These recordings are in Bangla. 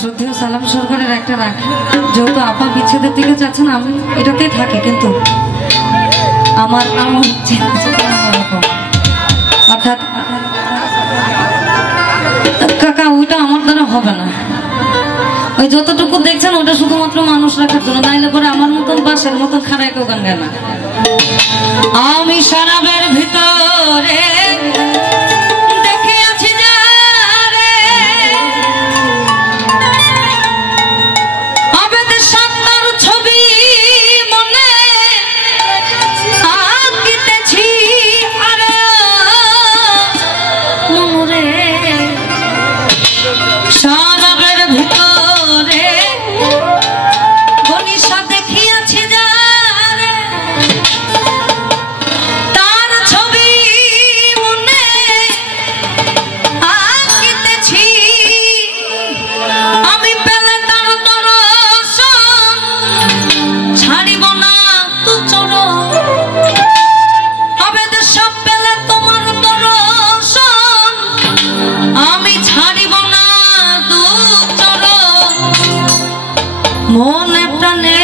শ্রদ্ধেয় সালাম সরকারের একটা রাখি, যেহেতু আপা বিচ্ছেদের দিকে যাচ্ছেন আমি এটাতেই থাকি, কিন্তু আমার অর্থাৎ কাকা ওইটা আমার দ্বারা হবে না। ওই যতটুকু দেখছেন ওটা শুধুমাত্র মানুষ রাখার জন্য, নাইলে পরে আমার মতন বাসের মতন খারাই কেউ গান গায় না। আমি শরাবের ভিতরে দেখে আছি যারে, আবেদ সাত্তার ছবি মনে আঁকিতেছি আরে মনে শরাবের ভিতরে বনিশা দেখিয়াছি যারে, তার ছবি মনে আঁকিতেছি আমি, পেলে তার দর্শন ছাড়িব না তু চরণ, আবেদ সব পেলে তোমার দর্শন আমি ছাড়িব না তু চরণ, মনে প্রাণে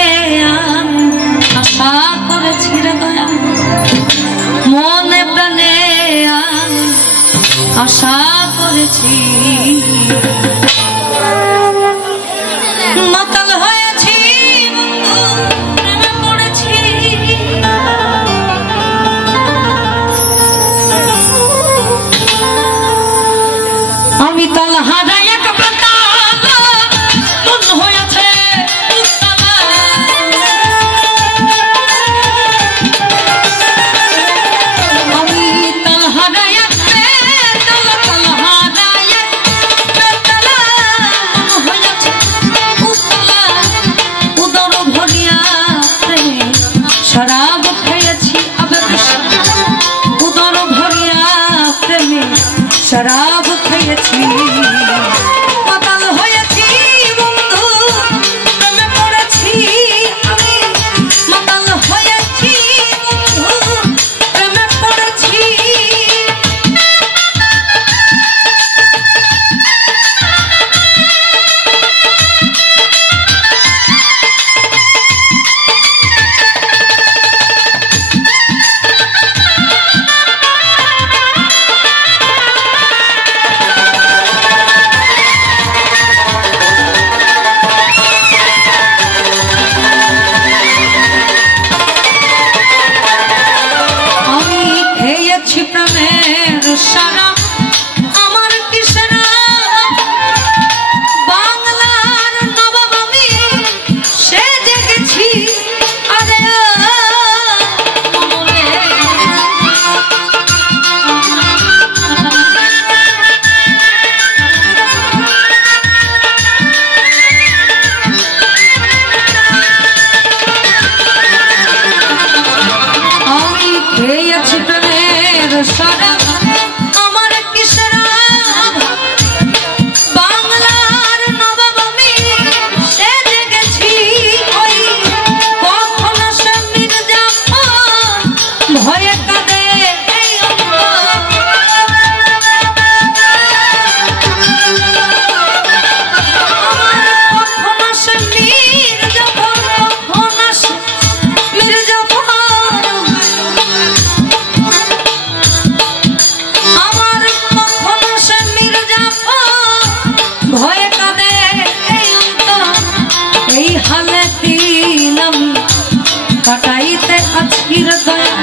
আমি আশা করেছি রে দয়া, মনে প্রাণে আমি আশা করেছি, মাতাল হয়েছি বন্ধু প্রেমে পড়েছি, আমি তাল হারাই এক পাতালা মন হয়েছে উত্তালা, আমি তাল হারাই এক পেতালা, তাল হারাই এক পেতালা মন হয়েছে উত্তালা, উদর ভরিয়া প্রেমে শরাব খেয়েছি আবেদ, উদর ভরিয়া প্রেমে শরাব খেয়েছি, মাতাল হয়েছি বন্ধু প্রেমে পড়েছি আমি, মাতাল হয়েছি বন্ধু প্রেমে পড়েছি, আমি খেয়েছি প্রেমের সারা, আমার কিসের বাংলার নবাব আমি সে জেগেছি আরে মনে, আমি খেয়েছি প্রেমের সারা, আমার কিসের বাংলার নবাব আমি সে জেগেছি, ওই কখন সে মির্জাফর ভয়ে কাঁদে এই কখন সে মির্জাফর, কখন সে মির্জাফর, আমার কখন সে মির্জাফর ভয়ে কাঁদে এই অন্তর, এই হালে দিন আমি কাটাইতে আছি রে দয়া,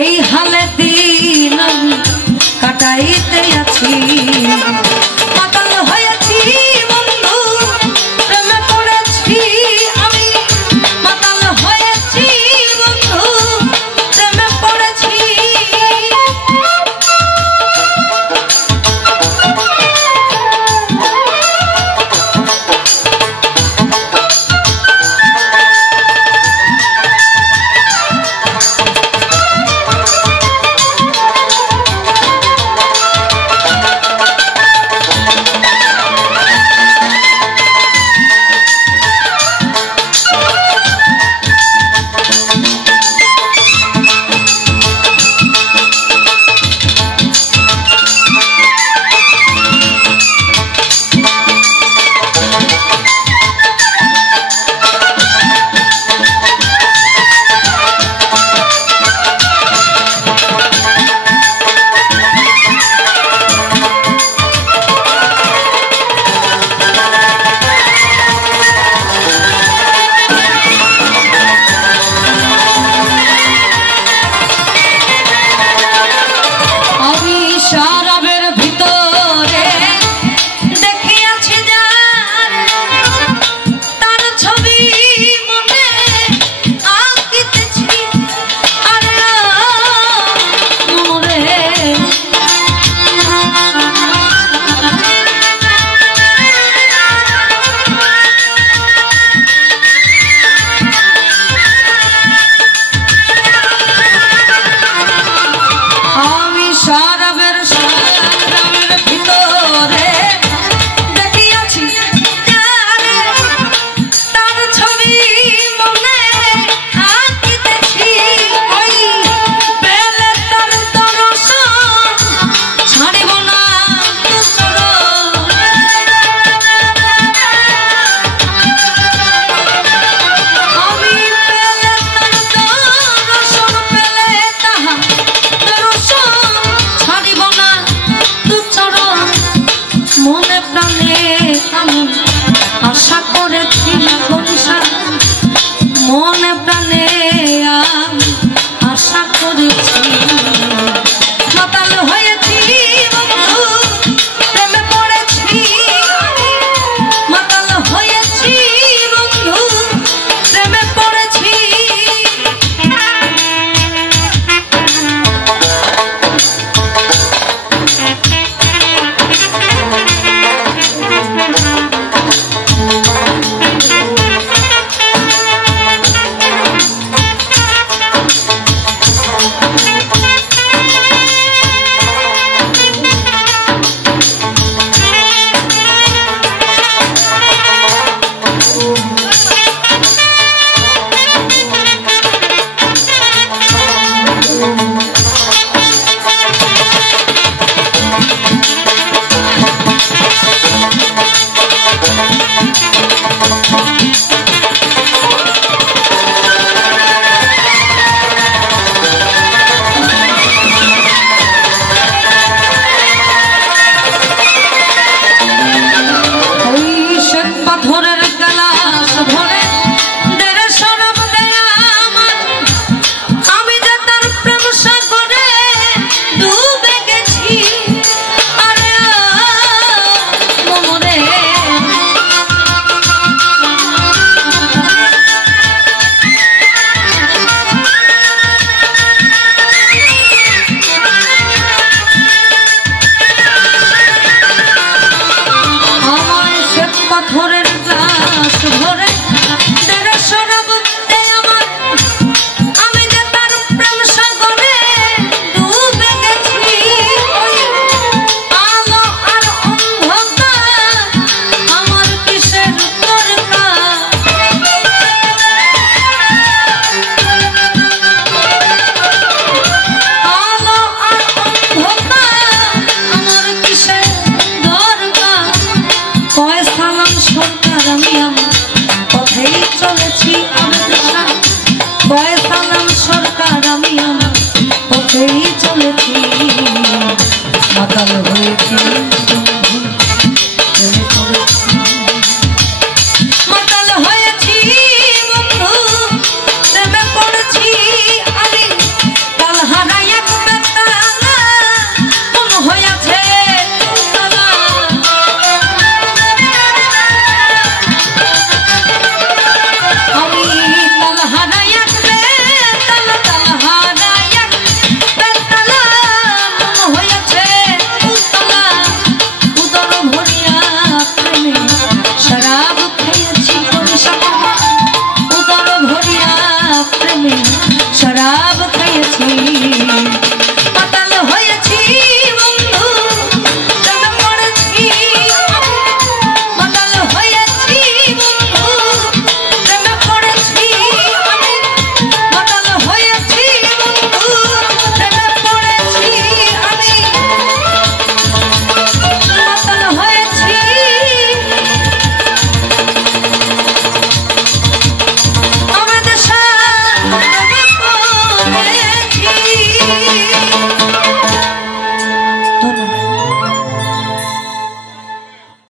এই হালে দিন আমি কাটাইতে আছি, মাতাল হয়েছি বন্ধু প্রেমে পড়েছি আমি, মাতাল হয়েছি বন্ধু প্রেমে পড়েছি, ছোট্ট